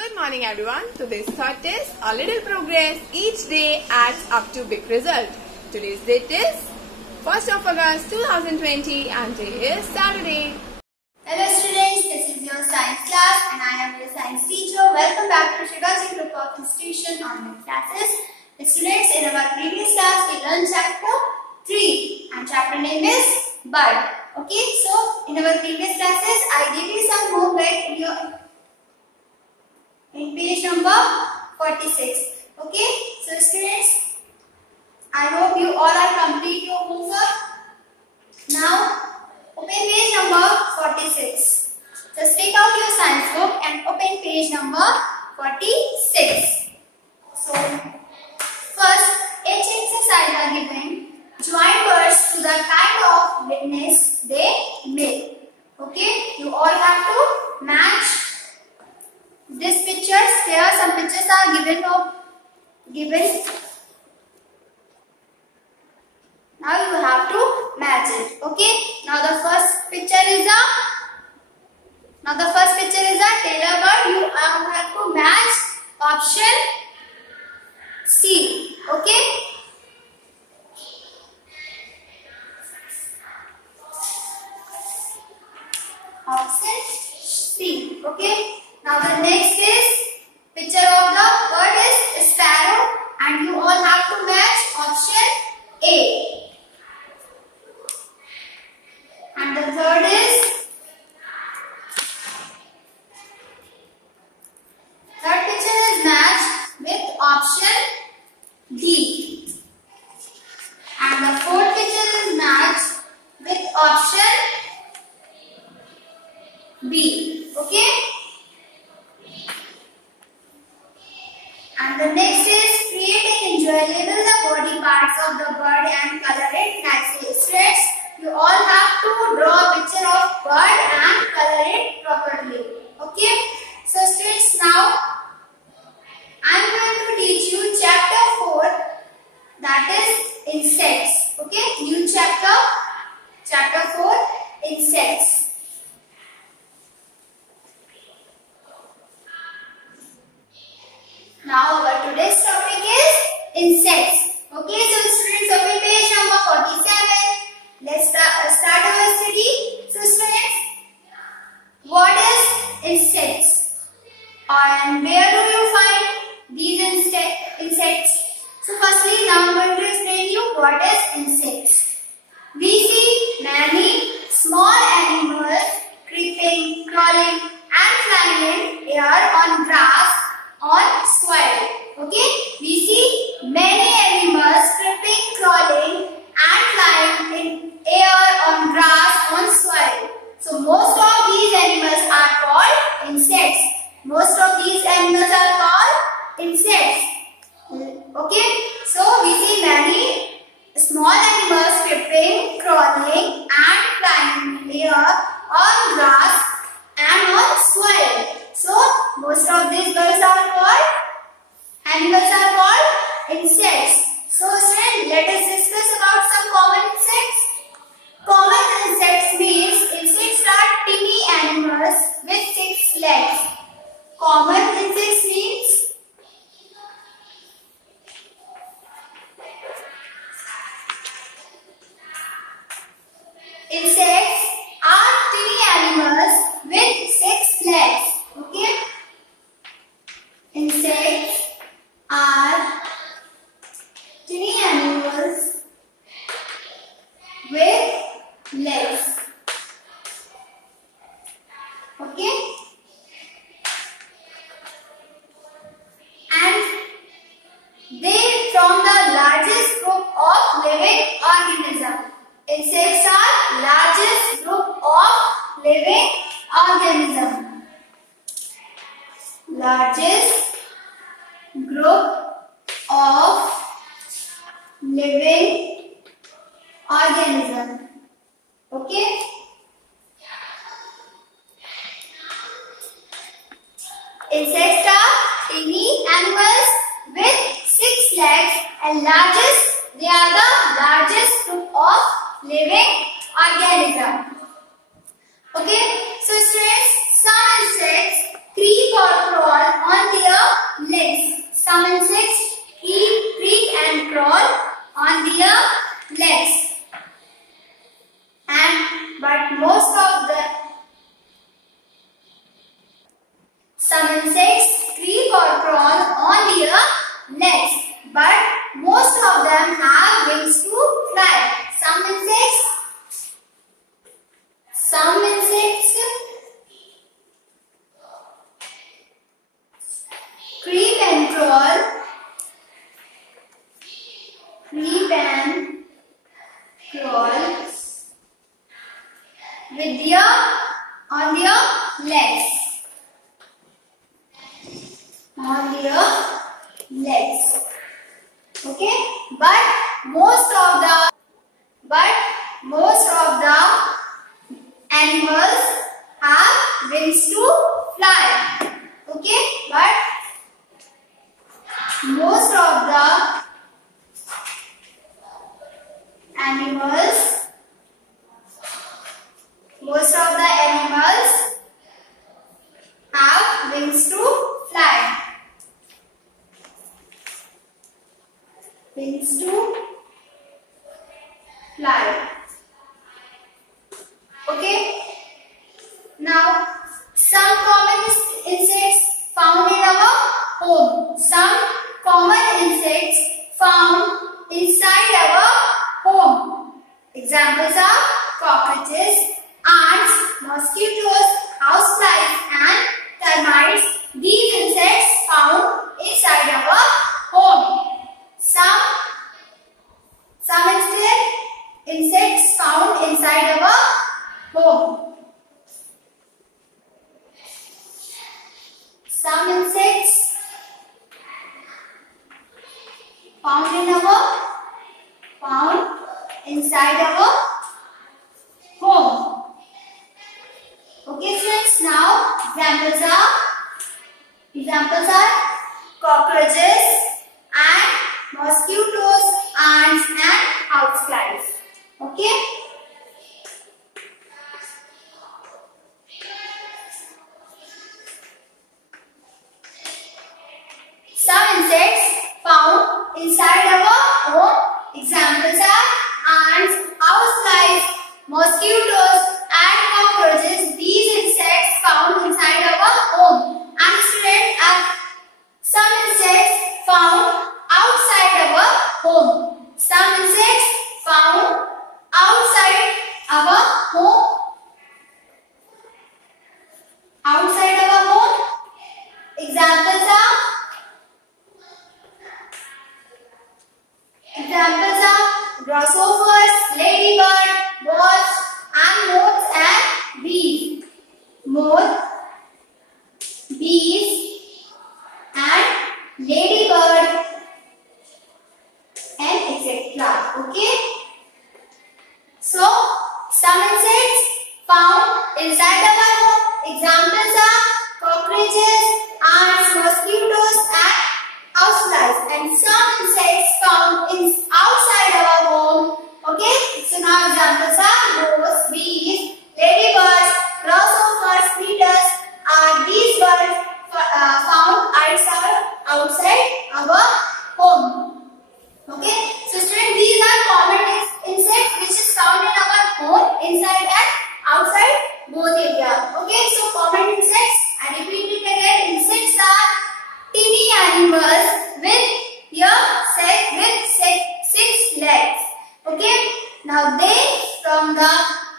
Good morning everyone. Today's thought is a little progress each day adds up to big result. Today's date is 1st of August 2020 and today is Saturday. Hello students, this is your science class and I am your science teacher. Welcome back to Shivaji Group of Institution online classes. Students, in our previous class we learned chapter 3 and chapter name is Bird. Okay, so in our previous classes I gave you some homework in page number 46. Okay, so students, I hope you all are complete your homework. Now open page number 46. Just take out your science book and open page number 46. So first, each exercise are given. Join words to the kind of witness they make. Okay, you all have to match these pictures. Here some pictures are given. Now you have to match it. Okay. Now the first picture is a tailor bird. You have to match option C. Okay. Option C. Okay. Now the next is picture of the bird is sparrow and you all have to match option A. And the third picture is matched with option D. And the fourth picture is matched with option B. Okay. And the next is create and enjoy. Label the body parts of the bird and color it nicely. Students, you all have to draw a picture of bird and color it properly. Okay. So students, now I am going to teach you chapter 4, that is insects. Okay. New chapter 4, insects. Now our today's topic is insects. Okay, so students, open page number 47. Let's start our study. So students, what is insects? And where do you find these insects? So firstly, now I'm going to explain you what is insects. We see many small animals creeping, crawling and flying in air, on grass, on soil. Okay, we see many animals creeping, crawling and flying in air, on grass, on soil. So most of these animals are called insects. Most of these animals are called insects. Okay, so we see many small animals creeping, crawling and flying in air, on grass and on soil. So most of these animals are called insects. So students, let us discuss about some common insects. Common insects means insects are teeny animals with 6 legs. Common insects means insects are teeny animals with 6 legs. Okay. Insects are tiny animals with legs. Okay. And they form the largest group of living organisms. Insects are largest group of living organisms. Largest group of living organism. Okay. Insects are tiny animals with 6 legs and they are the largest group of living organism. Okay. So students, some insects creep creep or crawl on their legs. Some insects creep and crawl on their legs. But most of the some insects creep or crawl on their legs, but most of them have wings to fly. Some insects creep and crawl on their legs. Okay, but most of the animals have wings to fly. Okay, but most of the animals have wings to fly. Okay. Now, some common insects found in our home. Some common insects found inside our home. Examples are cockroaches, ants, mosquitoes, houseflies, and termites. These insects found inside our home. Some insects found inside our home. Some insects found inside our home. Okay, friends. Now examples are cockroaches and mosquitoes, ants, and houseflies. Okay. Some insects found inside our home. Examples are ants, houseflies, mosquitoes, and cockroaches. These insects found inside our home. And students, some insects found outside our home. Some insects found outside our home. Examples are grasshoppers, ladybird, wasps, and moths and bees. Bees and ladybird and etc. Okay. So, some insects found inside our home. Examples are cockroaches, ants, mosquitoes, and houseflies. And some insects found outside our home. Okay. So now examples are moths, bees, ladybirds, grasshoppers, beetles. These birds found outside our home. Okay. So students, these are common insects which is found in our home, inside and outside both areas. Okay. So common insects, I repeat it again. Insects are teeny animals with six legs. Okay. Now they from the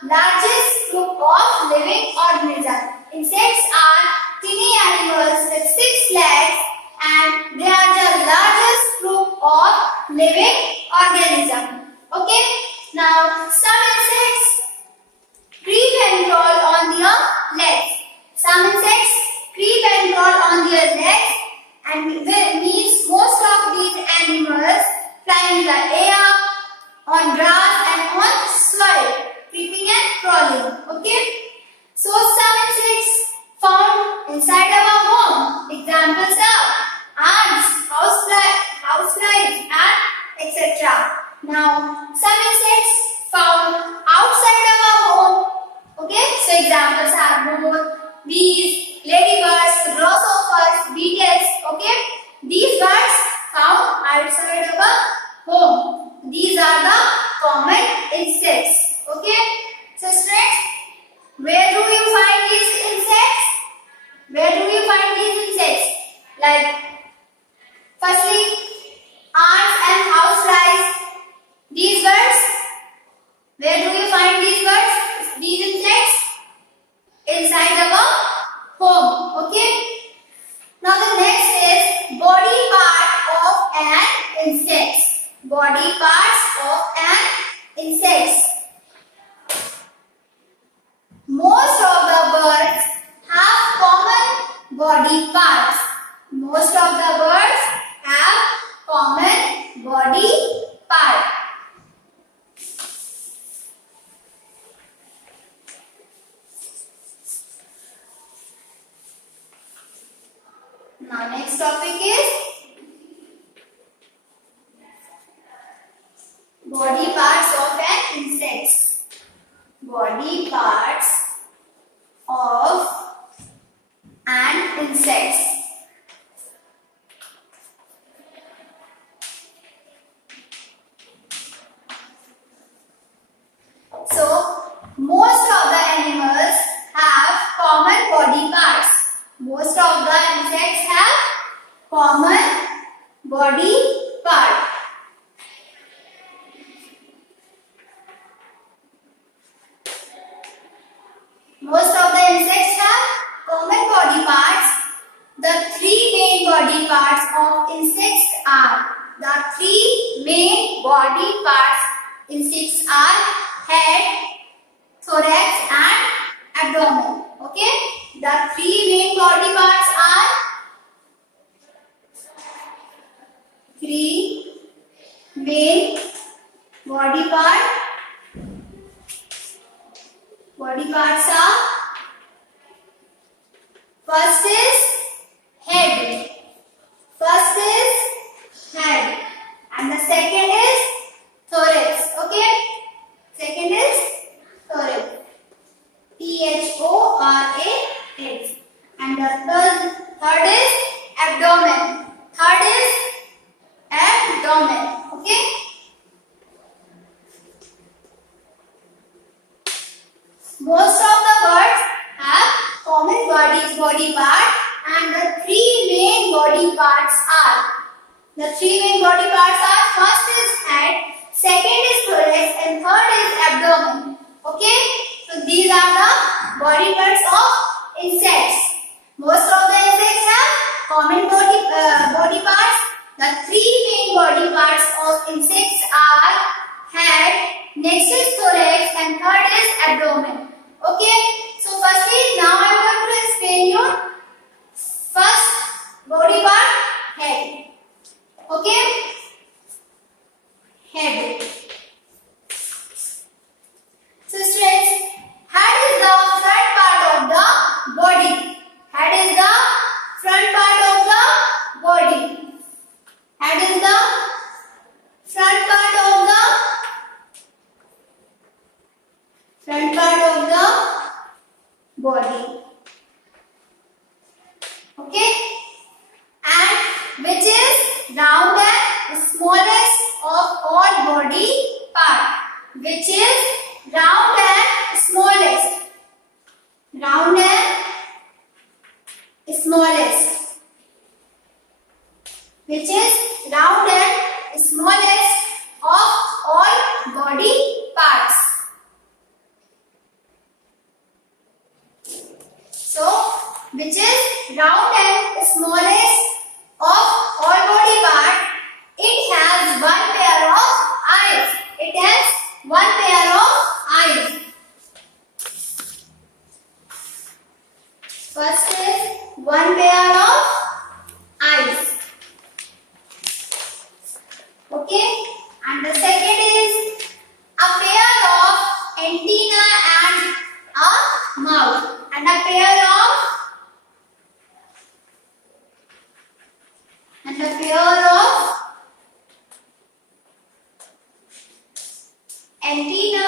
largest group of living organisms. Insects are teeny animals with 6 legs and they are the largest group of living organisms. Okay. Now some insects creep and crawl on their legs. Some insects creep and crawl on their legs, and means most of these animals fly in the air, on grass and on soil, creeping and crawling. Okay. So some insects found inside our home. Examples are ants, houseflies, and etc. Now some insects found outside our home. Okay. So examples are moths, bees, ladybirds, grasshoppers, beetles. Okay, these birds found outside our home. These are the common insects. Okay, so students, where do you find these insects? Where do you find these insects? Like, firstly, ants and houseflies. These birds, where do you find these birds? These insects? Inside our home. Okay. Now the next is body part of an insect. Body parts of an insect. Most of the birds have common body parts. Most of the birds have common body part. Now next topic is body parts of an insect. Body parts of an insect. So, most of the animals have common body parts. Most of the insects have common body part. Most of the insects have common body parts. The three main body parts of insects are head, thorax and abdomen. Okay, the three main body parts are body parts are first is head. And the second is thorax. Okay, second is thorax. Thorax. And the third is abdomen. Okay. Most of the birds have common body part, and the three main body parts are first is head, second is thorax, and third is abdomen. Okay, so these are the body parts of insects. Most of the insects have common body parts. The three main body parts of insects are head, next is thorax, and third is abdomen. Okay, so firstly, now I am going to explain you first body part, head. Okay, head. So students, head is the front part of the body. Head is the front part of the body. Head is the front part of the body. Okay, and which is round and smallest of all body part. Which is round and smallest. Round and smallest. Which is round and smallest of all body parts. So, which is round and smallest of all body part, it has one pair of eyes. It has one pair of eyes. First is one pair of eyes. Okay, and the second is a pair of antenna and a mouth, and a pair of antenna.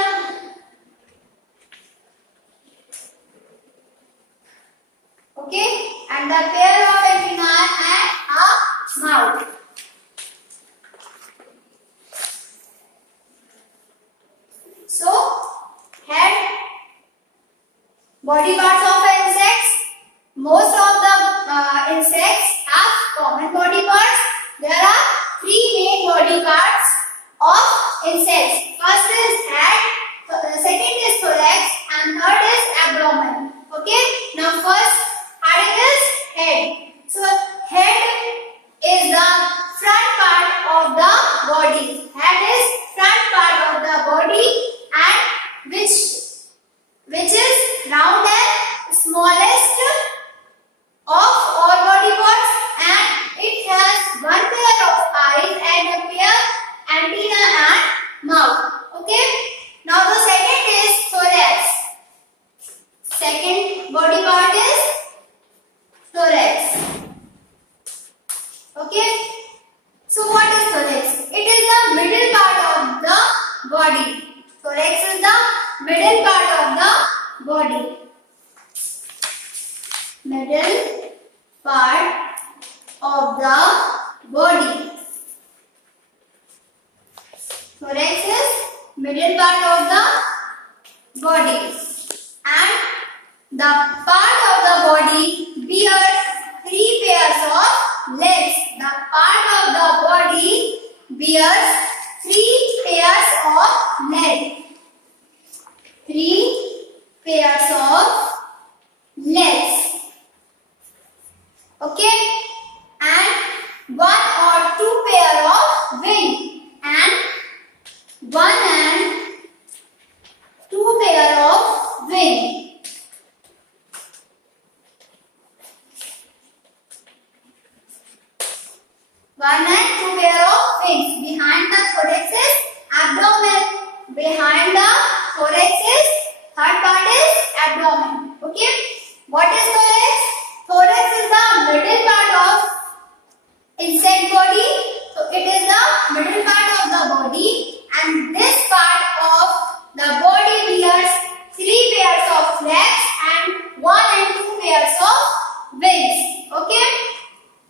Okay, and the pair of antenna and a mouth. So, head, body parts of insects. Most of the insects have common body parts. There are three main body parts of insects. First is head, second is thorax, and third is abdomen. Okay. Now first adding is head. So head is the front part of the body. Head is front part of the body and which is round and smallest of all body parts, and it has one pair of eyes and a pair antenna and mouth. Okay. Now the second is thorax. Second body part is thorax. Okay. So what is thorax? It is the middle part of the body. Thorax is the middle part of the body. Middle part of the body. Thorax is middle part of the body, and the part of the body bears three pairs of legs. The part of the body bears three pairs of legs. Three pairs of legs. Okay, and one or two pair of wings, and one and two pair of wings. One and two pair of wings. Behind the thorax is abdomen. Behind the thorax is third part is abdomen. Okay. What is thorax? Thorax is the middle part of insect body. So it is the middle part of the body, and this part of the body bears three pairs of legs and one and two pairs of wings. Okay.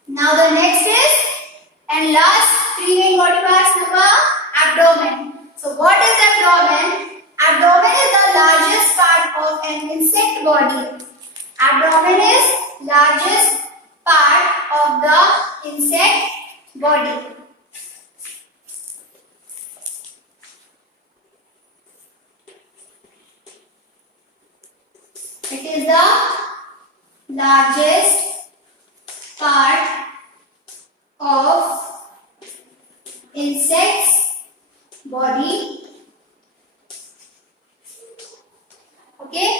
Now the next is and last three main body parts number abdomen. So what is abdomen? Abdomen is the largest part of an insect body. Abdomen is largest part of the insect body. It is the largest part of insect's body. Okay.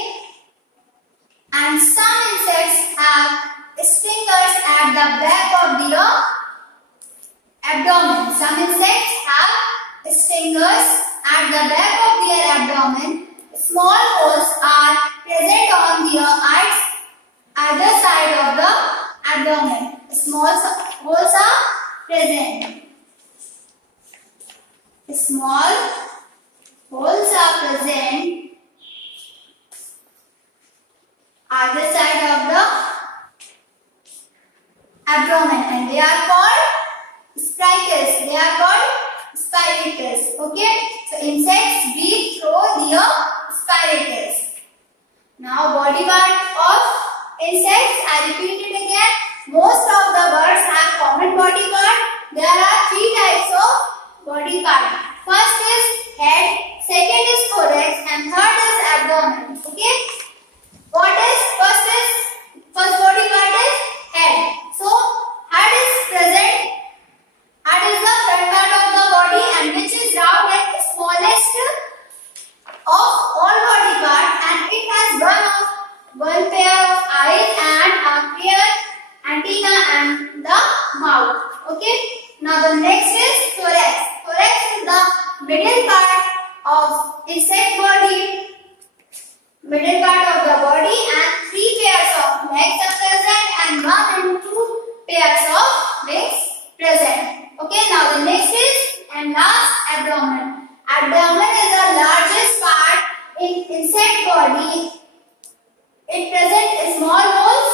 And some insects have stingers at the back of their abdomen. Some insects have stingers at the back of their abdomen. Small holes are present on their eyes, either side of the abdomen. Small holes are present. Small holes are present either side of the abdomen, and they are called spicules. They are called spicules. Okay. So insects breathe through their spicules. Now body part of insects. I repeat it again. Most of the birds have common body part. There are three types of body part. First is head, second is thorax, and third is abdomen. Okay. What is first body part is head. So head is present. Head is the front part of the body and which is round and smallest of all body parts, and it has one pair of eyes and a pair antenna and the mouth. Okay. Now the next is thorax. Thorax is the middle part of insect body. Middle part of the body, and three pairs of legs are present and one and two pairs of wings present. Okay, now the next is and last abdomen. Abdomen is the largest part in insect body. It presents small holes.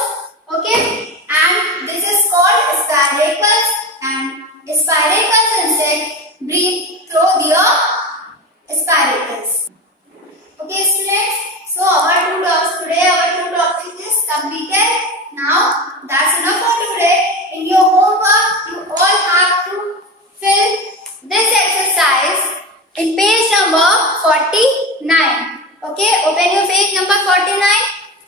page number 49.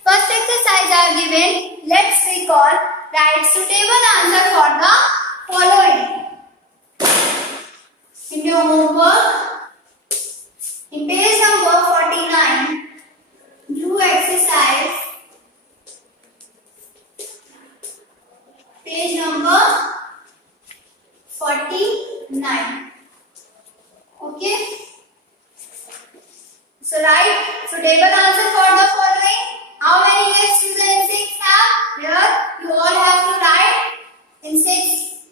First exercise I have given. Let's recall. Write suitable answer for the following. In your homework, in page number 49, do exercise. Page number 49. Okay. So write suitable answer for the following. How many legs do the insects have? Here you all have to write insects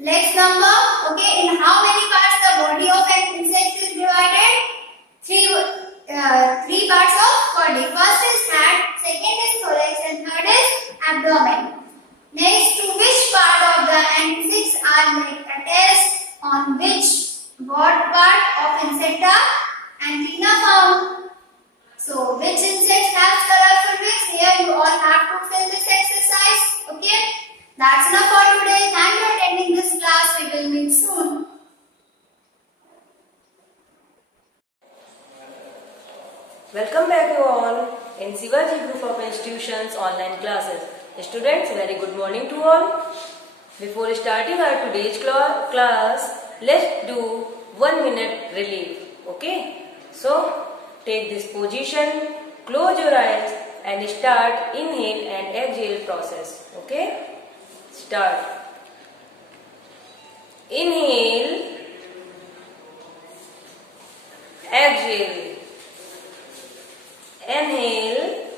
legs number. Okay. In how many parts the body of an insect is divided? Three parts of body. First is head, second is thorax, and third is abdomen. Next, to which part of the insects are attached? On which what part of insect are antenna found? So, which insect has colorful wings? Here you all have to fill this exercise. Okay, that's enough for today. Thank you for attending this class. We will meet soon. Welcome back you all in Shivaji Group of Institutions online classes. Students, very good morning to all. Before starting our today's class, let's do 1 minute relief. Okay? So, take this position, close your eyes and start inhale and exhale process. Okay? Start. Inhale, exhale. Inhale,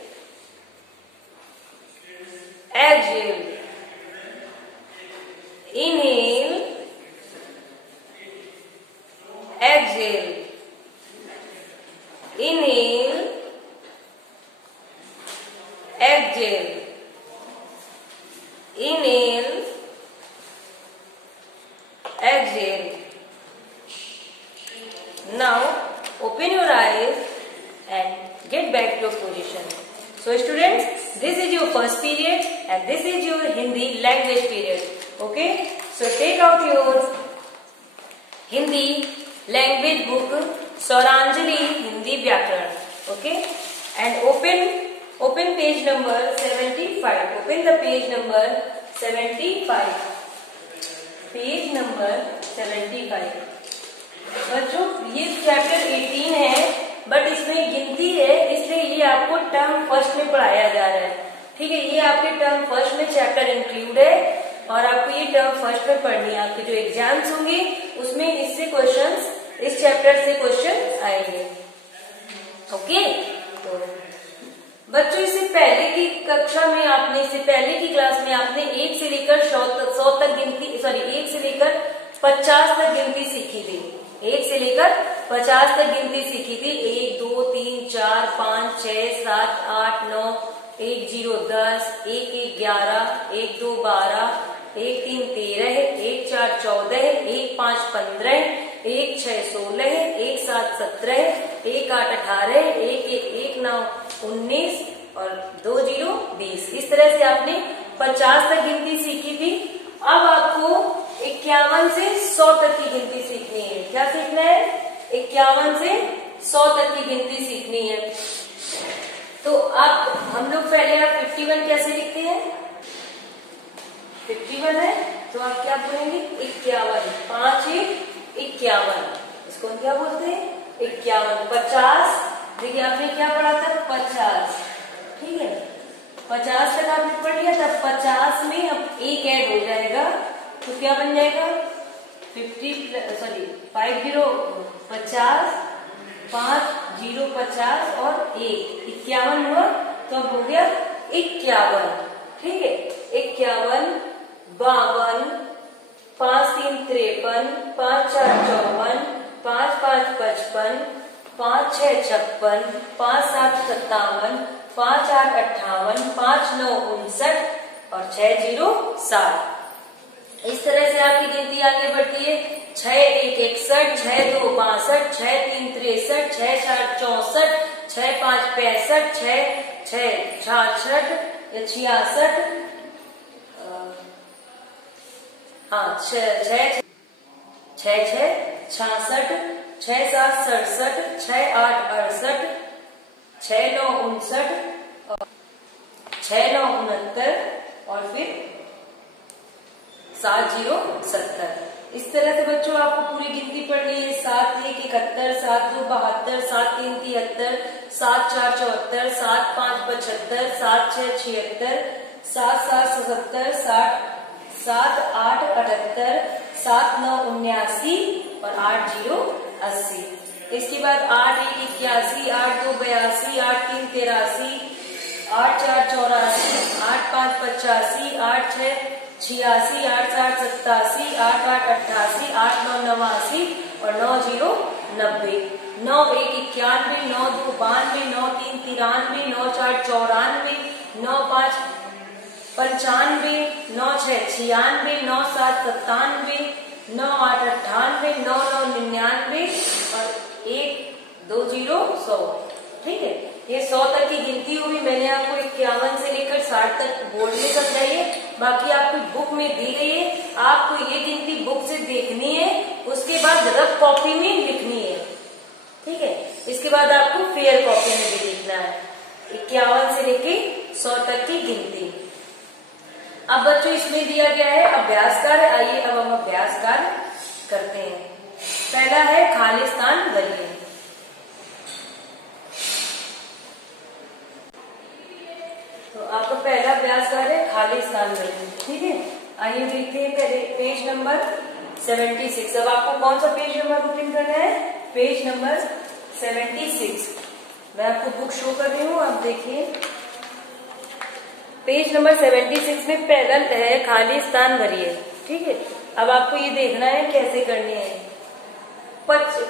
exhale. Inhale, exhale. Inhale, exhale. Inhale, exhale. Now open your eyes and get back to your position. So students, this is your first period and this is your Hindi language period. Okay? So take out your Hindi language book, Sauranjali Hindi Vyakaran. Okay? And open page number 75. Open the page number 75. Page number 75. बच्चों, ये chapter 18 है, but इसमें गिनती है, इसलिए ये आपको term first में पढ़ाया जा रहा है. ठीक है, ये आपके टर्म फर्स्ट में चैप्टर इंक्लूड है और आपको ये टर्म फर्स्ट में पढ़नी है. आपके जो एग्जाम्स होंगे उसमें इससे क्वेश्चंस, इस चैप्टर से क्वेश्चन आएंगे. ओके, तो बच्चों इससे पहले की कक्षा में आपने, इससे पहले की क्लास में आपने 1 से लेकर 100 तक गिनती, 1 से लेकर 50 तक गिनती सीखी थी. 1 से लेकर 50 तक गिनती सीखी थी. 1 2 3 4 5 6 7 8 9 1 0 10 1 1 11 1 2 12 1 3 13 1 4 14 1 5 15 1 6 16 1 7 17 1 8 18 1 1 9 19 और 2 0 20. इस तरह से आपने 50 तक गिनती सीखी थी. अब आपको 51 से 100 तक की गिनती सीखनी है. क्या सीखना है? 51 से 100 तक की गिनती सीखनी है. तो आप, हम लोग पहले आप 51 कैसे लिखते हैं? 51 है तो आप क्या बोलेंगे? 51. 5 1 51. इसको हम क्या बोलते हैं? 51. 50, देखिए आपने क्या पढ़ा था? 50. ठीक है, 50 तक आपने पढ़ लिया था. 50 में अब 1 ऐड हो जाएगा तो क्या बन जाएगा? 50 50 50 5 0 50 और 1 51 हुआ. तो अब हो गया 51. ठीक है, 51 52 5 3 53 5 4 54 5 5 55 5 6 56 5 7 57 5 8 58 5 9 59 और 6 0 7. इस तरह से आपकी गिनती आगे बढ़ती है. 6 1 61 6 2 62 6 3 63 6 4 64 6 5 65 6 6 66 66 हाँ 6 6 66 66 6 7 67 6 8 68 6 9 59, 6 9 69 और फिर 7 0 70। इस तरह से बच्चों आपको पूरी गिनती पढ़नी है। 7 1 71, 7 2 72, 7 3 73, 7 4 74, 7 5 75, 7 6 76, 7 7 77, 7 8 78, 7 9 79 और 8 0 80। इसके बाद 8 1 81, 8 2 82, 8 3 83, 8 4 84, 8 5 85, 8 6 86, 8 7 87, 8 8 88, 8 9 89 और 9 0 90। 9 1 91, 9 2 92, 9 3 93, 9 4 94, 9 5 95, 9 6 96, 9 7 97, 9 8 98, 9 9 99 और 1 2 0 100। ठीक है, ये 100 तक की गिनती हुई। मैंने आपको 51 से लेकर 60 तक बोर्ड में समझाई है। बाकी आपकी बुक में दी गई है, आपको ये गिनती बुक से देखनी है, उसके बाद रफ कॉपी में लिखनी है। ठीक है, इसके बाद आपको फेयर कॉपी में भी लिखना है 51 से लेके 100 तक की गिनती। अब बच्चों इसमें दिया गया है अभ्यास कार्य। आइए अब हम अभ्यास कार्य करते हैं। पहला है खालिस्तान भरिए। तो आपका पहला अभ्यास कार्य है खालिस्तान भरिए। ठीक है, आइए देखते हैं पहले पेज नंबर 76। अब आपको कौन सा पेज नंबर ओपन करना है? Page number 76। मैं आपको बुक शो कर रही हूँ, आप देखिए। पेज नंबर 76 में पहला है खालिस्तान भरिए। ठीक है, अब आपको ये देखना है कैसे करनी है।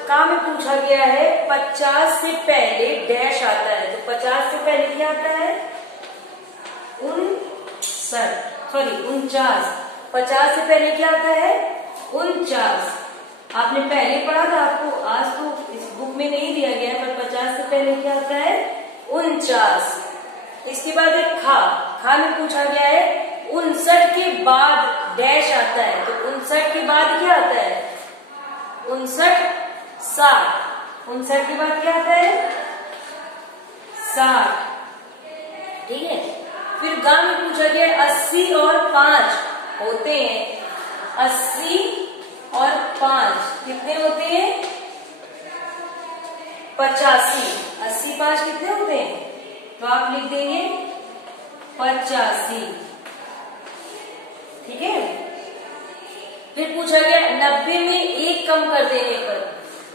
काम में पूछा गया है 50 से पहले डैश आता है, तो 50 से पहले क्या आता है? 49। 50 से पहले क्या आता है? 49। आपने पहले पढ़ा था, आपको आज तो इस बुक में नहीं दिया गया है, पर 50 से पहले क्या आता है? 49। इसके बाद एक खा में पूछा गया है 59 के बाद डैश आता है, तो 59 के बाद क्या आता है? 59 60। 59 के बाद क्या आता है? 60। ठीक है, फिर गा में पूछा गया 80 और 5 होते हैं। 80 और 5 कितने होते हैं? 85। 80 5 कितने होते हैं? तो आप लिख देंगे 85। ठीक है, फिर पूछा गया 90 में 1 कम कर देने पर,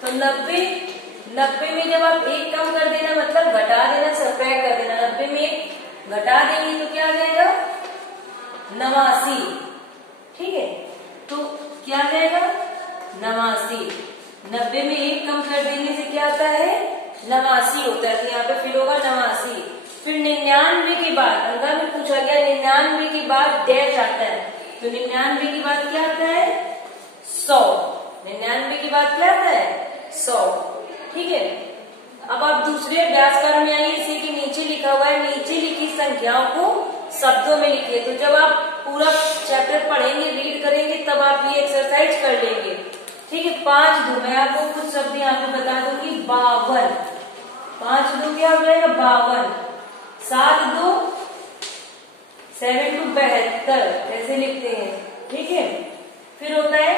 तो 90 में जब आप 1 कम कर देना मतलब घटा देना, सब्ट्रैक्ट कर देना। 90 में 1 घटा देंगे तो क्या आ जाएगा? 89। ठीक है, तो क्या आ जाएगा? 89। 90 में 1 कम कर देने से क्या आता है? 89 होता है, तो यहाँ पे फिर होगा 89। फिर 99 के बाद अंगा में पूछा गया 99 के बाद डैश आता है, तो 99 के बाद क्या आता है? 100। 99 के बाद क्या आता है? 100। ठीक है, अब आप दूसरे अभ्यास कार्य में आइए। इसी के नीचे लिखा हुआ है, नीचे लिखी संख्याओं को शब्दों में लिखिए। तो जब आप पूरा चैप्टर पढ़ेंगे, रीड करेंगे, तब आप ये एक्सरसाइज कर लेंगे। ठीक है, 5 2 मैं आपको कुछ शब्द यहाँ पे बता दूंगी। 52। 5 2 क्या हो जाएगा? 52। 7 2 7 2 72 ऐसे लिखते हैं। ठीक है, फिर होता है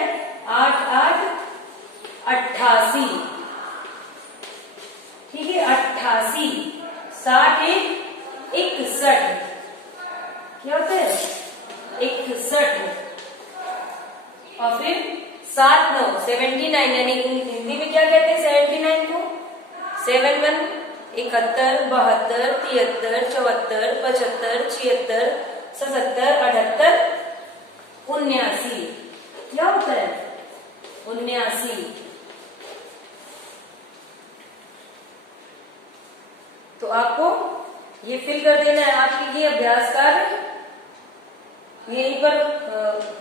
8 8 88। ठीक है, 88। 60 1 61। क्या होता है? 61। और फिर 7 9 79, यानी हिंदी में क्या कहते हैं 79 को? 7 1 71 72 73 74 75 76 77 78 79। क्या होता है? 79। तो आपको ये फिल कर देना है। आपके लिए अभ्यास कार्य यहीं पर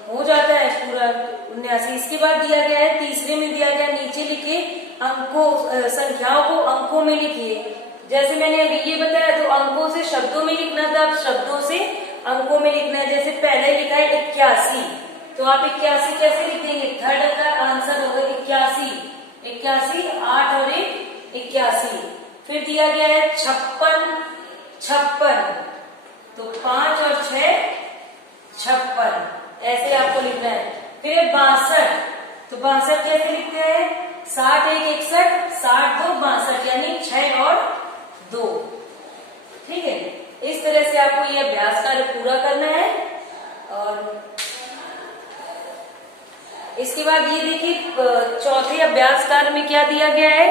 हो जाता है पूरा 79। इसके बाद दिया गया है, तीसरे में दिया गया नीचे लिखे अंकों संख्याओं को अंकों में लिखिए। जैसे मैंने अभी ये बताया, तो अंकों से शब्दों में लिखना था, अब शब्दों से अंकों में लिखना है। जैसे पहले लिखा है 81, तो आप 81 कैसे लिख देंगे? थर्ड का आंसर होगा 81। 81 8 और 1 81। फिर दिया गया है 56, 56, तो 5 और 6 56, ऐसे आपको लिखना है। फिर 62, तो 62 कैसे लिखते हैं? 60 1 61, 60 2 62, यानी 6 और 2। ठीक है, इस तरह से आपको ये अभ्यास कार्य पूरा करना है। और इसके बाद ये देखिए चौथे अभ्यास कार्य में क्या दिया गया है,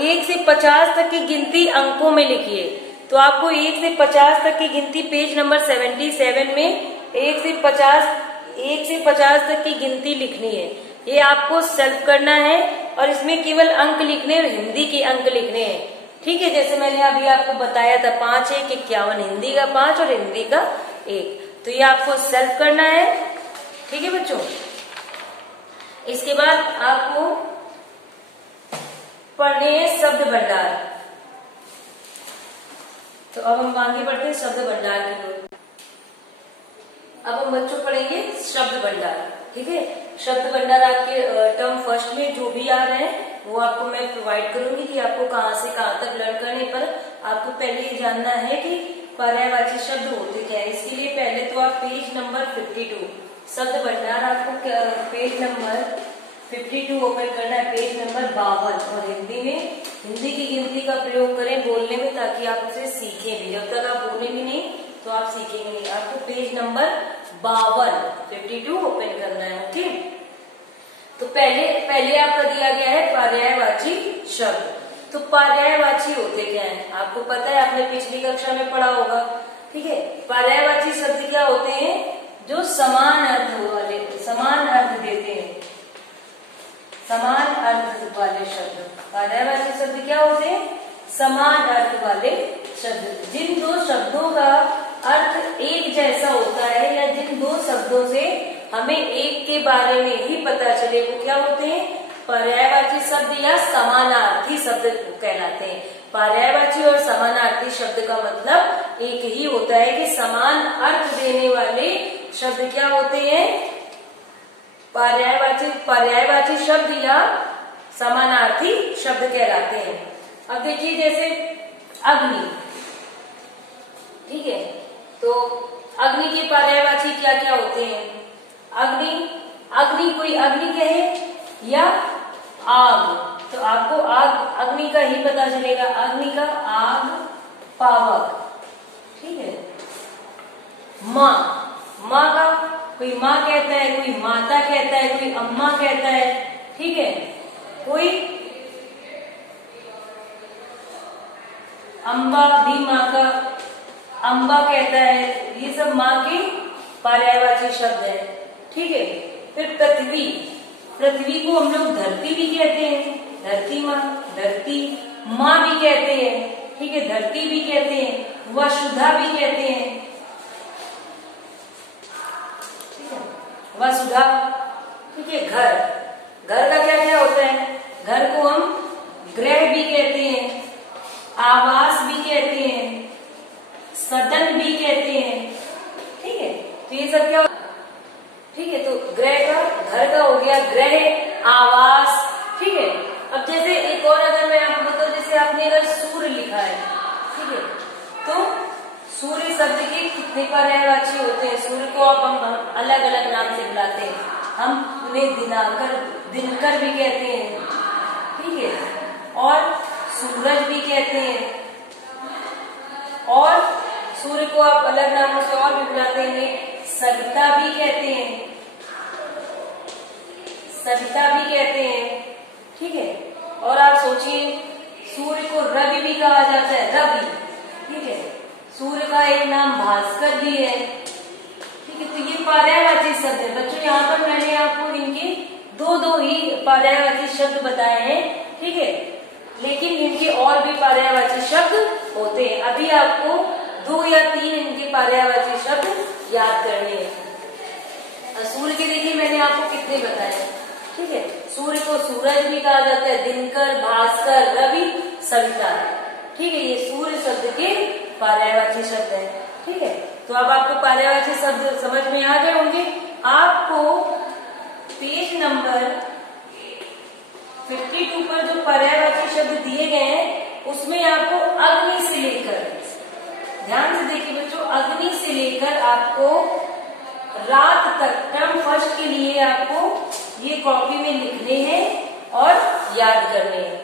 1 से 50 तक की गिनती अंकों में लिखिए। तो आपको 1 से 50 तक की गिनती पेज नंबर 77 में 1 से 50 तक की गिनती लिखनी है। ये आपको सेल्फ करना है और इसमें केवल अंक लिखने और हिंदी के अंक लिखने हैं। ठीक है, जैसे मैंने अभी आपको बताया था 5 1 51, हिंदी का 5 और हिंदी का 1, तो ये आपको सेल्फ करना है। ठीक है बच्चों, इसके बाद आपको पढ़ने हैं शब्द भंडार। तो अब हम आगे बढ़ते हैं शब्द भंडार की ओर। अब हम बच्चों पढ़ेंगे शब्द भंडार। ठीक है, शब्द भंडार आपके टर्म फर्स्ट में जो भी आ रहे हैं वो आपको मैं प्रोवाइड करूंगी कि आपको कहां से कहां तक लर्न करने पर आपको पहले ये जानना है कि पर्यायवाची शब्द होते क्या है। इसके लिए पहले तो आप पेज नंबर 52 शब्द भंडार आपको पेज नंबर 52 ओपन करना है, पेज नंबर 52, और हिंदी में हिंदी की गिनती का प्रयोग करें बोलने में, ताकि आप उसे सीखें भी। जब तक आप बोलेंगे नहीं तो आप सीखेंगे नहीं। आपको पेज नंबर 52 ओपन करना है। ओके, तो पहले आपका दिया गया है पर्यायवाची शब्द। तो पर्यायवाची होते क्या है आपको पता है, आपने पिछली कक्षा में पढ़ा होगा। ठीक है, पर्यायवाची शब्द क्या होते हैं? जो समान अर्थ वाले, समान अर्थ देते हैं, समान अर्थ वाले शब्द। पर्यायवाची शब्द क्या होते हैं? समान अर्थ वाले शब्द। जिन दो शब्दों का अर्थ एक जैसा होता है या जिन दो शब्दों से हमें एक के बारे में ही पता चले, वो क्या होते हैं? पर्यायवाची शब्द या समानार्थी शब्द कहलाते हैं। पर्यायवाची और समानार्थी शब्द का मतलब एक ही होता है कि समान अर्थ देने वाले शब्द क्या होते हैं? पर्यायवाची शब्द या समानार्थी शब्द कहलाते हैं। अब देखिए जैसे अग्नि। ठीक है, तो अग्नि के पर्यायवाची क्या क्या होते हैं? अग्नि कोई अग्नि कहे या आग, तो आपको आग अग्नि का ही पता चलेगा। अग्नि का आग, पावक। ठीक है, माँ का कोई माँ कहता है, कोई माता कहता है, कोई अम्मा कहता है। ठीक है, कोई अम्बा भी माँ का अम्बा कहता है। ये सब माँ के पर्यायवाची शब्द है। ठीक है, फिर पृथ्वी को हम लोग धरती भी कहते हैं, धरती माँ, धरती माँ भी कहते हैं। ठीक है, धरती भी कहते हैं, वसुधा भी कहते हैं। ठीक है, वसुधा। ठीक है, घर का क्या क्या होता है? घर को हम गृह भी कहते हैं, आवास भी कहते हैं, सदन भी कहते हैं। ठीक है, तो ये सब क्या? ठीक है, तो गृह का, घर का हो गया गृह, आवास। ठीक है, अब जैसे एक और अगर मैं आपको बताऊं, जैसे आपने अगर सूर्य लिखा है, ठीक है, तो सूर्य शब्द के कितने पर्यायवाची होते हैं? सूर्य को आप हम अलग अलग नाम से बुलाते हैं। हम उन्हें दिनकर भी कहते हैं। ठीक है, और सूरज भी कहते हैं, और सूर्य को आप अलग नामों से और भी बुलाते हैं। सविता भी कहते हैं, सविता भी कहते हैं। ठीक है, और आप सोचिए सूर्य को रवि भी कहा जाता है, रवि। ठीक है, सूर्य का एक नाम भास्कर भी है। ठीक है, तो ये पर्यायवाची शब्द है बच्चों। यहाँ पर मैंने आपको इनके दो ही पर्यायवाची शब्द बताए हैं। ठीक है, लेकिन इनके और भी पर्यायवाची शब्द होते हैं। अभी आपको 2 या 3 इनके पर्यायवाची शब्द याद करने हैं। सूर्य के देखिए मैंने आपको कितने बताए। ठीक है, सूर्य को सूरज भी कहा जाता है, दिनकर, भास्कर, रवि, सविता। ठीक है, ये सूर्य शब्द के पर्यायवाची शब्द है। ठीक है, तो अब आपको पर्यायवाची शब्द समझ में आ गए होंगे। आपको पेज नंबर 52 पर जो पर्यायवाची शब्द दिए गए हैं उसमें आपको अग्नि से लेकर, ध्यान से देखिए बच्चों, अग्नि से लेकर आपको रात तक टर्म फर्स्ट के लिए आपको ये कॉपी में लिखने हैं और याद करने हैं।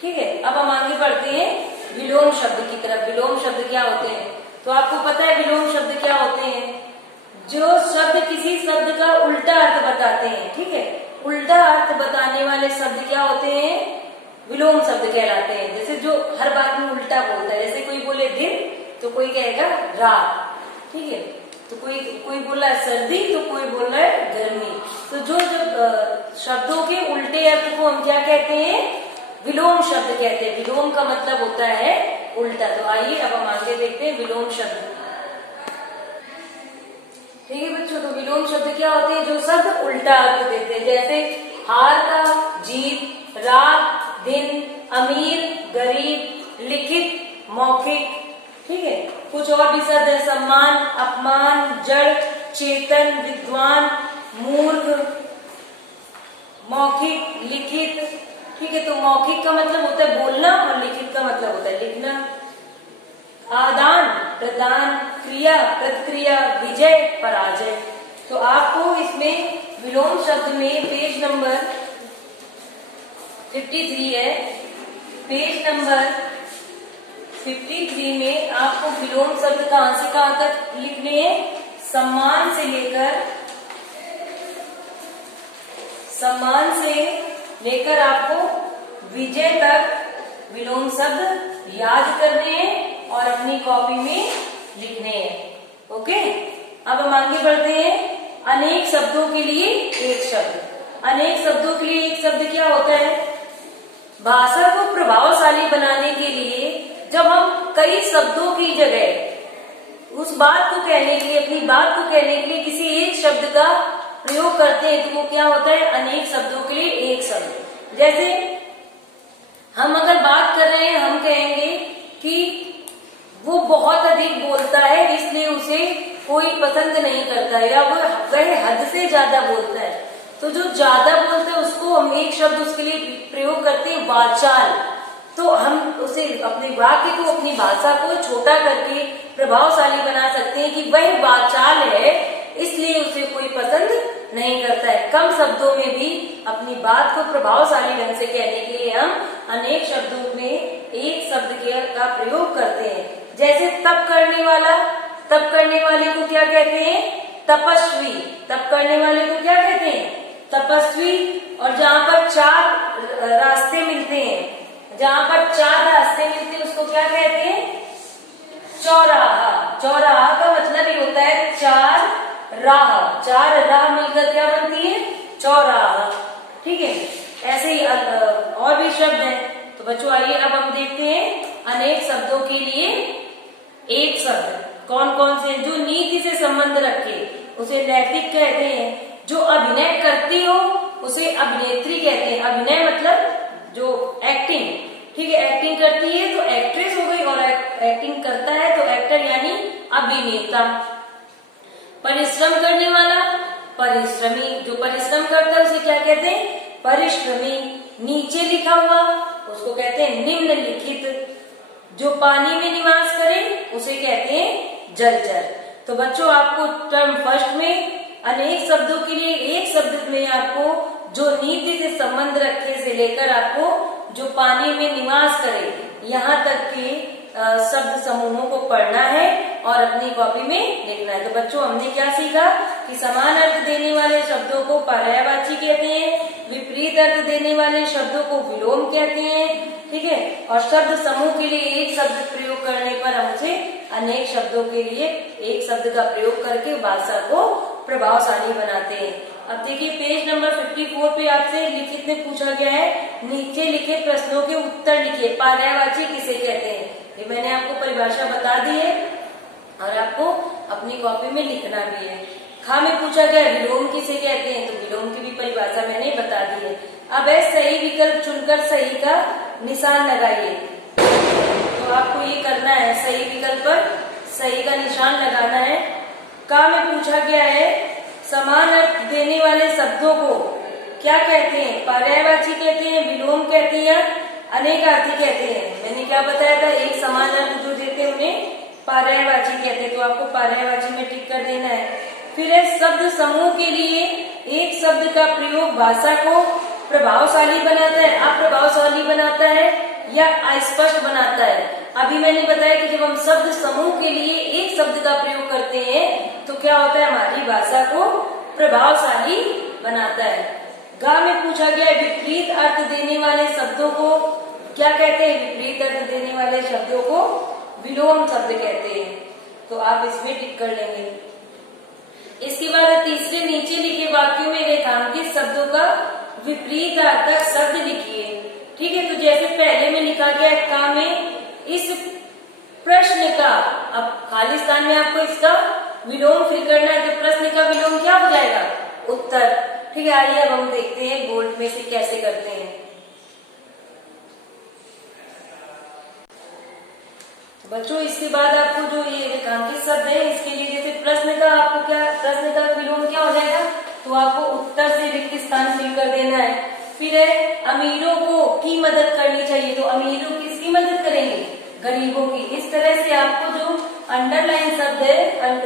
ठीक है, अब हम आगे बढ़ते हैं विलोम शब्द की तरफ। विलोम शब्द क्या होते हैं? तो आपको पता है विलोम शब्द क्या होते हैं? जो शब्द किसी शब्द का उल्टा अर्थ बताते हैं। ठीक है, उल्टा अर्थ बताने वाले शब्द क्या होते हैं? विलोम शब्द कहलाते हैं। जैसे जो हर बात में उल्टा बोलता है, जैसे कोई बोले दिन तो कोई कहेगा रात। ठीक है, तो कोई बोल रहा है सर्दी तो कोई बोल रहा है गर्मी। तो जो शब्दों के उल्टे अर्थ को हम क्या कहते हैं? विलोम शब्द कहते हैं। विलोम का मतलब होता है उल्टा। तो आइए अब हम आगे देखते हैं विलोम शब्द। ठीक है बच्चों, तो विलोम शब्द क्या होते हैं? जो शब्द उल्टा अर्थ देते हैं। जैसे हार का, जीत, रात, दिन, अमीर, गरीब, लिखित, मौखिक। ठीक है, कुछ और भी शब्द है, सम्मान, अपमान, जड़, चेतन, विद्वान, मूर्ख, मौखिक, लिखित। ठीक है, तो मौखिक का मतलब होता है बोलना और लिखित का मतलब होता है लिखना। आदान प्रदान, क्रिया प्रतिक्रिया, विजय पराजय। तो आपको इसमें विलोम शब्द में पेज नंबर 53 है। पेज नंबर 53 में आपको विलोम शब्द कहां से कहां तक लिखने हैं? सम्मान से लेकर आपको विजय तक विलोम शब्द याद करने हैं और अपनी कॉपी में लिखने हैं। ओके, अब हम आगे बढ़ते हैं। अनेक शब्दों के लिए एक शब्द। अनेक शब्दों के लिए एक शब्द क्या होता है? भाषा को प्रभावशाली बनाने के लिए जब हम कई शब्दों की जगह उस बात को कहने के लिए, अपनी बात को कहने के लिए किसी एक शब्द का प्रयोग करते हैं तो वो क्या होता है? अनेक शब्दों के लिए एक शब्द। जैसे हम अगर बात कर रहे हैं, हम कहेंगे कि वो बहुत अधिक बोलता है इसलिए उसे कोई पसंद नहीं करता, या वह हद से ज्यादा बोलता है। तो जो ज्यादा बोलता है उसको हम एक शब्द उसके लिए प्रयोग करते हैं, वाचाल। तो हम उसे अपने वाक्य को, अपनी भाषा को छोटा करके प्रभावशाली बना सकते हैं कि वह वाचाल है इसलिए उसे कोई पसंद नहीं करता है। कम शब्दों में भी अपनी बात को प्रभावशाली ढंग से कहने के लिए हम अनेक शब्दों में एक शब्द का प्रयोग करते हैं। जैसे तप करने वाला, तप करने वाले को क्या कहते हैं? तपस्वी। तप करने वाले को क्या कहते हैं? तपस्वी। और जहाँ पर चार रास्ते मिलते हैं, उसको क्या कहते हैं? चौराहा। चौराहा का मतलब ही होता है चार राह। चार राह मिलकर क्या बनती है? चौराहा। ठीक है, ऐसे ही और भी शब्द हैं। तो बच्चों आइए अब हम देखते हैं अनेक शब्दों के लिए एक शब्द कौन कौन से? जो नीति से संबंध रखे उसे नैतिक कहते हैं। जो अभिनय करती हो उसे अभिनेत्री कहते हैं। अभिनय मतलब जो एक्टिंग। ठीक है, एक्टिंग करती है तो एक्ट्रेस हो गई, और एक्टिंग करता है तो एक्टर यानी अभिनेता। परिश्रम करने वाला, परिश्रमी। जो परिश्रम करता है उसे क्या कहते हैं? परिश्रमी। नीचे लिखा हुआ उसको कहते हैं निम्नलिखित। जो पानी में निवास करे उसे कहते हैं जलचर। तो बच्चों आपको टर्म फर्स्ट में अनेक शब्दों के लिए एक शब्द में आपको जो नीति से संबंध रखे से लेकर आपको जो पानी में निवास करे यहाँ तक के शब्द समूहों को पढ़ना है और अपनी कॉपी में लिखना है। तो बच्चों हमने क्या सीखा कि समान अर्थ देने वाले शब्दों को पर्यायवाची कहते हैं, विपरीत अर्थ देने वाले शब्दों को विलोम कहते हैं। ठीक है, और शब्द समूह के लिए एक शब्द प्रयोग करने पर हम उसे अनेक शब्दों के लिए एक शब्द का प्रयोग करके भाषा को प्रभावशाली बनाते हैं। अब देखिए पेज नंबर 54 पे आपसे लिखित में पूछा गया है, नीचे लिखे प्रश्नों के उत्तर लिखिए। पर्यायवाची किसे कहते हैं? ये मैंने आपको परिभाषा बता दी है और आपको अपनी कॉपी में लिखना भी है। खा में पूछा गया विलोम किसे कहते हैं? तो विलोम की भी परिभाषा मैंने बता दी है। अब सही विकल्प चुनकर सही का निशान लगाइए। तो आपको ये करना है, सही विकल्प पर सही का निशान लगाना है। का में पूछा गया है समान अर्थ देने वाले शब्दों को क्या कहते हैं? पर्यायवाची कहते हैं, विलोम कहते हैं, अनेकार्थी कहते हैं। मैंने क्या बताया था, एक समान अर्थ जो देते हैं उन्हें पर्यायवाची कहते हैं, तो आपको पर्यायवाची में टिक कर देना है। फिर है शब्द समूह के लिए एक शब्द का प्रयोग भाषा को प्रभावशाली बनाता है, अप्रभावशाली बनाता है या अस्पष्ट बनाता है। अभी मैंने बताया कि जब हम शब्द समूह के लिए एक शब्द का प्रयोग करते हैं तो क्या होता है, हमारी भाषा को प्रभावशाली बनाता है। गा में पूछा गया विपरीत अर्थ देने वाले शब्दों को क्या कहते हैं, विपरीत अर्थ देने वाले शब्दों को विलोम शब्द कहते हैं, तो आप इसमें टिक कर लेंगे। इसके बाद तीसरे नीचे लिखे वाक्यों में रेखांकित शब्दों का विपरीत अर्थक शब्द लिखिए। ठीक है, तो जैसे पहले में लिखा गया का में इस प्रश्न का, अब खाली स्थान में आपको इसका विलोम फिल करना है, तो प्रश्न का विलोम क्या हो जाएगा, उत्तर। ठीक है, आइए अब हम देखते हैं बोल्ड में से कैसे करते हैं। बच्चों इसके बाद आपको जो ये रेखांकित शब्द है इसके लिए जैसे प्रश्न का आपको क्या, प्रश्न का विलोम क्या हो जाएगा, तो आपको उत्तर से रिक्त स्थान फिल कर देना है। फिर है अमीरों को की मदद करनी चाहिए, तो अमीरों किसकी मदद करेंगे, गरीबों की। इस तरह से आपको जो अंडरलाइन शब्द है,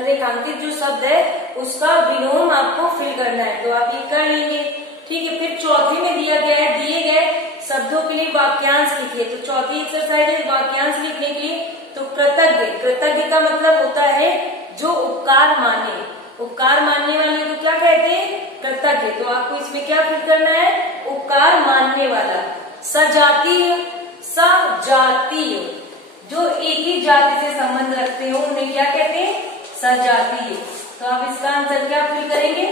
रेखांकित जो शब्द है उसका विलोम आपको फिल करना है, तो आप ये कर लेंगे। ठीक है, फिर चौथे में दिया गया है दिए गए शब्दों के लिए वाक्यांश लिखिए, तो चौथी एक्सरसाइज है वाक्यांश लिखने के लिए। तो कृतज्ञ, कृतज्ञ का मतलब होता है जो उपकार माने, उपकार मानने वाले को क्या कहते हैं, कृतज्ञ। तो आपको इसमें क्या फिल करना है, उपकार मानने वाला। सजातीय, सजातीय जो एक ही जाति से संबंध रखते हो उन्हें क्या कहते हैं, सजातीय। तो आप इसका आंसर क्या फिल करेंगे,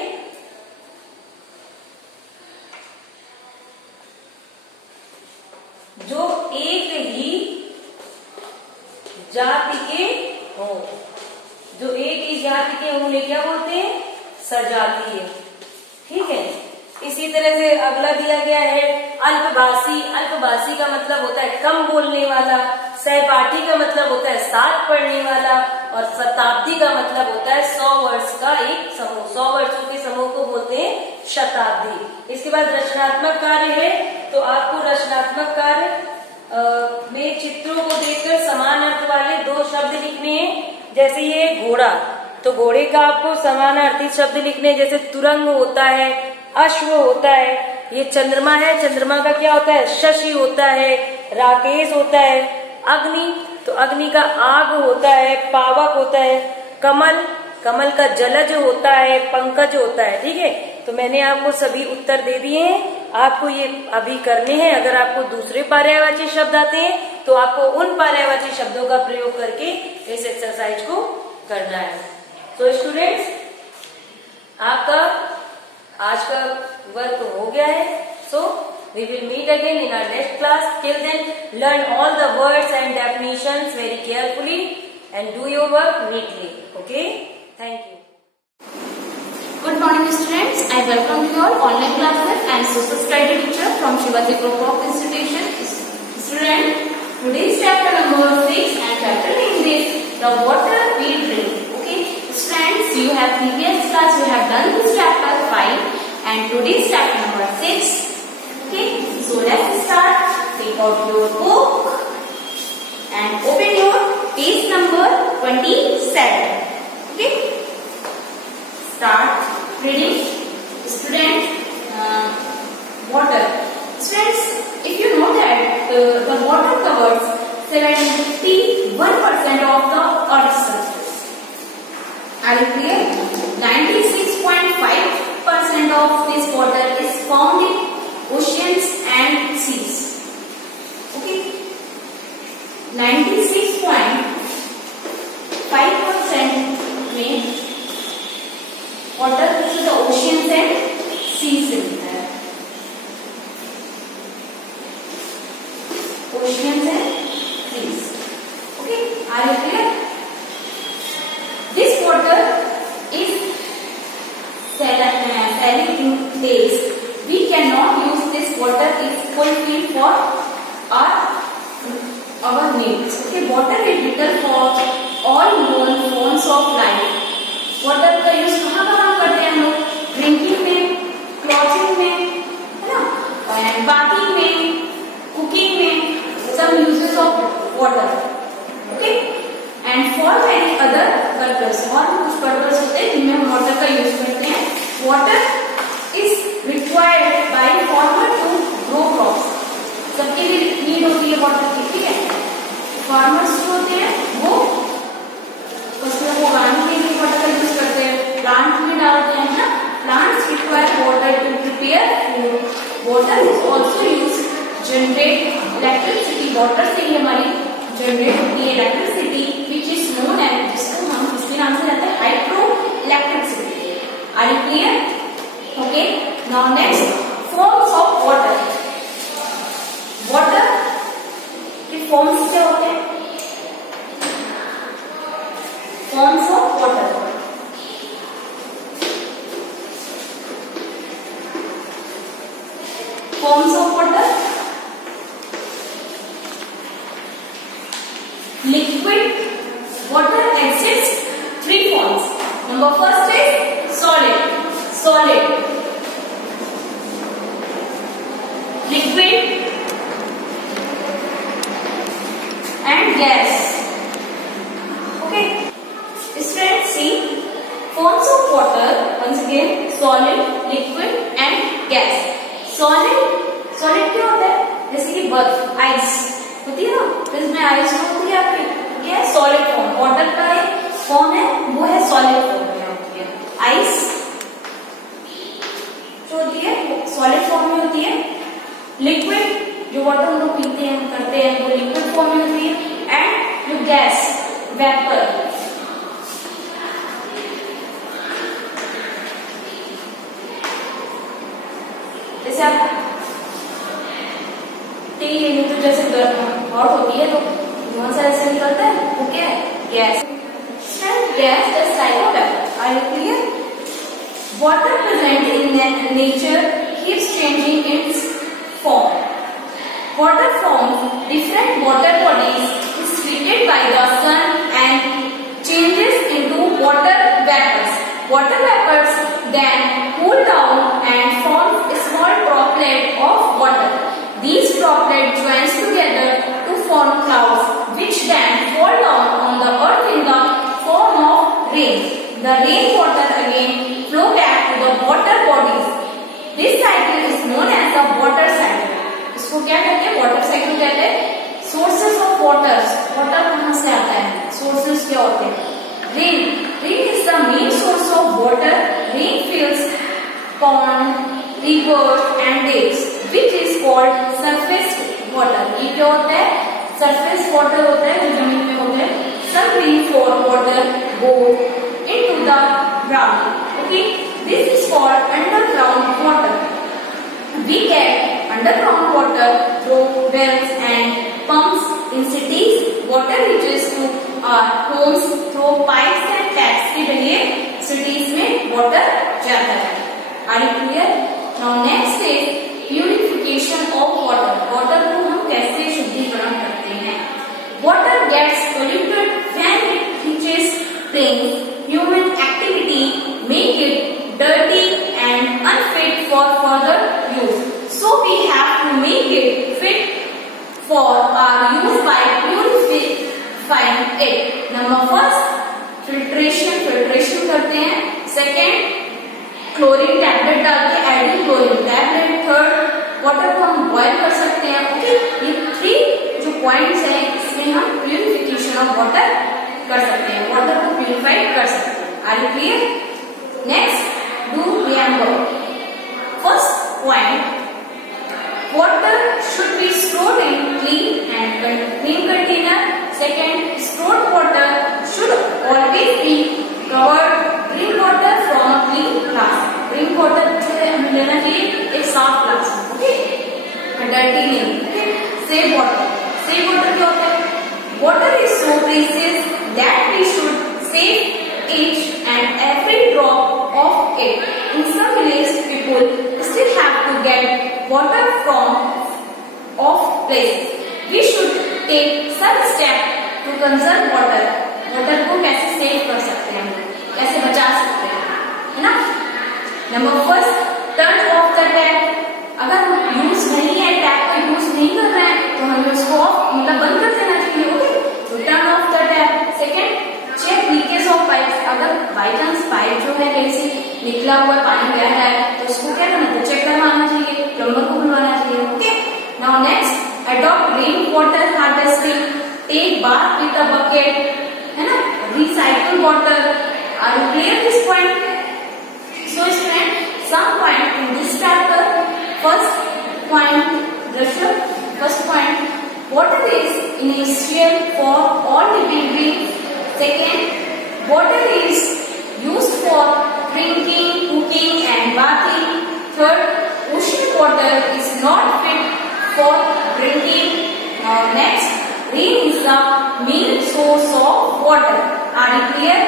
जो एक ही जाति के हो, जो एक ही जाति के उन्हें क्या बोलते हैं, सजातीय। ठीक है, इसी तरह से अगला दिया गया है अल्पभाषी। अल्पभाषी का मतलब होता है कम बोलने वाला। सहपाठी का मतलब होता है साथ पढ़ने वाला। और शताब्दी का मतलब होता है 100 वर्ष का एक समूह, 100 वर्षों के समूह को बोलते हैं शताब्दी। इसके बाद रचनात्मक कार्य है, तो आपको रचनात्मक कार्य में चित्रों को देखकर समान अर्थ वाले 2 शब्द लिखने हैं। जैसे ये घोड़ा, तो घोड़े का आपको समानार्थी शब्द लिखने, जैसे तुरंग होता है, अश्व होता है। ये चंद्रमा है, चंद्रमा का क्या होता है, शशि होता है। राकेश होता है अग्नि, तो अग्नि का आग होता है। पावक होता है कमल, कमल का जलज होता है। पंकज होता है। ठीक है, तो मैंने आपको सभी उत्तर दे दिए हैं, आपको ये अभी करने हैं। अगर आपको दूसरे पर्यायवाची शब्द आते हैं तो आपको उन पर्यायवाची शब्दों का प्रयोग करके इस एक्सरसाइज को करना है। तो स्टूडेंट्स, आपका आज का वर्क हो गया है। सो we will meet again in our next class. Till then, learn all the words and definitions very carefully and do your work neatly. Okay? Thank you. Good morning students. I welcome you all online classes. I am social study teacher from Shivaji Group of Institution. Student, today's chapter number 6 and chapter name is the water we drink. Okay? Students, you have previous class you have done this chapter 5 and today's chapter number 6. Okay, so let's start. Take out your book and open your page number 27. Okay, start reading. Student, water. Students, if you know that the water covers 71% of the Earth's surface. Are you clear? 96.5% of this water is found in oceans and seas. Okay, 96.5% में water is the oceans and seas in there. Oceans and seas. Okay, are you clear? This water is saline in taste. We cannot use this water is fulfilled for our needs. Okay, water is vital for all known forms of life. Water का use कहाँ कहाँ करते हैं हम लोग? Drinking में, clothing में, है ना, बाथिंग में, कुकिंग में, और भी कुछ पर्पस होते हैं जिनमें हम वाटर का यूज करते हैं. Water is required by farmer to grow crops. सबके लिए नीड होती है वाटर की, ठीक है. फार्मर्स जो होते हैं वो फसलों को उगाने के लिए वाटर का यूज करते हैं. प्लांट में डालते हैं ना. Plants require water to prepare food. Water is also use generate electricity. Water से ही हमारी जनरेट होती है electricity which is known as, जिसको हम इसके नाम से जानते हैं hydroelectricity. Are you clear? Okay. Now next, forms of water. Water के फॉर्म्स क्या होते हैं? Forms of water. Forms of water. Liquid water exists three forms. Number first is solid. Solid. Liquid and gas. Okay. Students, see forms of water once again: solid, liquid and gas. Solid क्या होता है? जैसे कि बर्फ, ice होती है ना, तो इसमें आइस होती है आपकी, क्या है? Solid form. वाटर का एक फॉर्म है वो है सॉलिड फॉर्म में होती है. आइस जो होती है वो सॉलिड फॉर्म में होती है. लिक्विड जो वाटर हम लोग पीते हैं करते हैं वो लिक्विड फॉर्म में होती है. एंड जो गैस, वेपर, जैसे आप टी लेंगे तो जैसे हॉट होती है तो धुआं सा ऐसे निकलता है, वो क्या है? Gas. Gas just like a vapour. Are you clear? Water present in nature keeps changing its form. Water forms different water bodies is heated by the sun and changes into water vapors. Water vapors then cool down and form a small droplet of water. These droplets join together to form clouds, which then fall down on the earth in the form of rain. The rainwater again flow back to the water bodies. This cycle is known as the water cycle. इसको क्या कहते हैं? Water cycle कहते हैं. Sources of waters. Water कहाँ से आता है? सोर्सेस क्या होते हैं? Rain. Rain is the main source of water. Rain fills pond, rivers and lakes, which is called surface water. ये क्या होता है? Surface water होता है जो जमीन में होता है. Some rainfall water goes into the ground. Okay, this is called underground water. We get underground water through wells and pumps in cities. Water reaches to our homes through pipes and taps के जरिए cities में water जाता है. Are you clear? Now next is purification of water. Water को हम कैसे शुद्धिकरण करते हैं? Water gets polluted when it reaches things. Human activity make it dirty and unfit for further use. So we have to make it fit for our use by purifying it. Number first, filtration. Filtration करते हैं. Second, chlorine tablet डाल के adding chlorine tablet. Third, water को हम boil कर सकते हैं. Okay, ये 3 जो पॉइंट्स हैं इसमें हम प्यूरिफिकेशन ऑफ वाटर कर सकते हैं. वाटर को प्यूरिफाई कर सकते हैं. Are you clear? Next, do remember. First point, water should be stored in clean container. Second, stored water should always be covered. Drink water from a clean glass. Drink water जो है हमें लेना चाहिए एक साफ ग्लास में. Okay, dirty नहीं. Okay, save water. Save water क्या होता है? Water is so precious that we should save each and every drop of it. In some village, people still have to get water from off places. We should take some step to conserve water. Water को कैसे save कर सकते हैं, कैसे बचा सकते हैं, है ना? Number first, turn off the tap. अगर यूज नहीं है, टैप का यूज नहीं कर रहे हैं तो हमें उसको ऑफ मतलब बंद कर देना चाहिए. ओके, तो turn off the tap. Second, check leakage of pipes. अगर पाइप जो है कहीं से निकला हुआ पानी बह रहा है तो उसको क्या करना है, चेक करवाना चाहिए, प्लम्बर को बुलवाना चाहिए. Okay, now next, adopt rain water harvesting, take bath with a bucket, है ना, recycle water. Are you clear this point? So student, some point in this chapter. First point, Darshan, first point, water is essential for all living beings. Second, water is used for drinking, cooking and bathing. Third, ocean water is not fit for drinking. Now next, rain is the main source of water. Are you clear,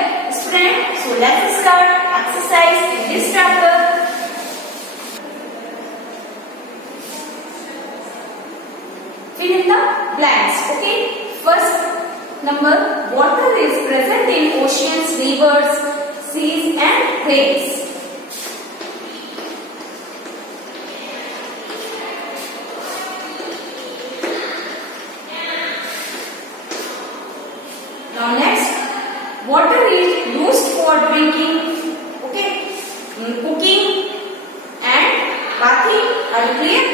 student? So let's start exercise in this chapter. Fill in the blanks. Okay. First number, water is present in oceans, rivers, seas and lakes. Now next, water is used for drinking, okay, cooking and bathing. Are you clear?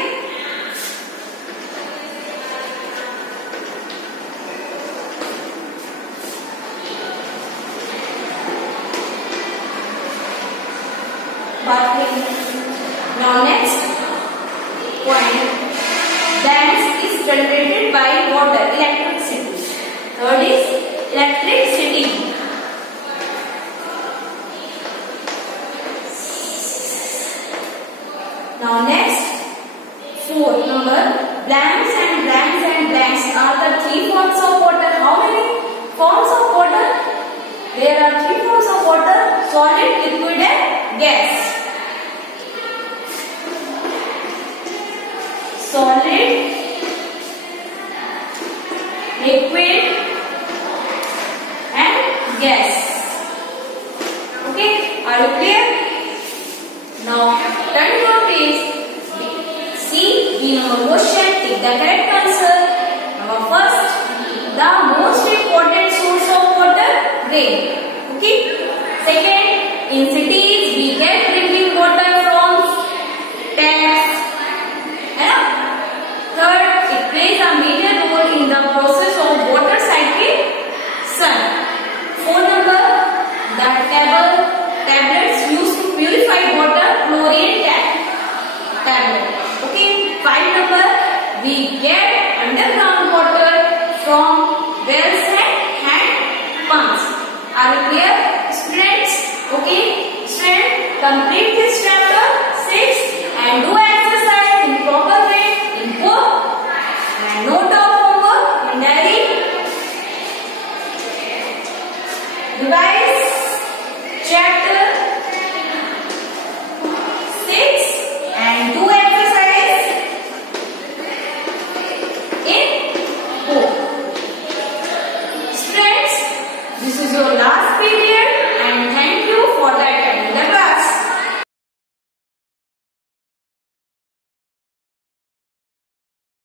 Now next point, dams is generated by water, electricity. Third is electricity. Now next, fourth number, blanks and blanks are the three forms of water. How many forms of water? There are three forms of water: solid, liquid and gas. Solid, liquid and gas. Okay, are you clear? Now turn your page. See the number question. Take the correct answer. Now first, the most important source of water, rain. Okay. Second, in cities we get drinking water from taps. Third, it plays a major role in the process of water cycling. Fourth number, the tablets used to purify water, chlorine tablet. Okay. 5 number, we get underground water from wells and hand pumps. Are you clear, students? Okay. Students, complete this chapter 6 and do exercise in proper way. And note down homework in diary. Revise chapter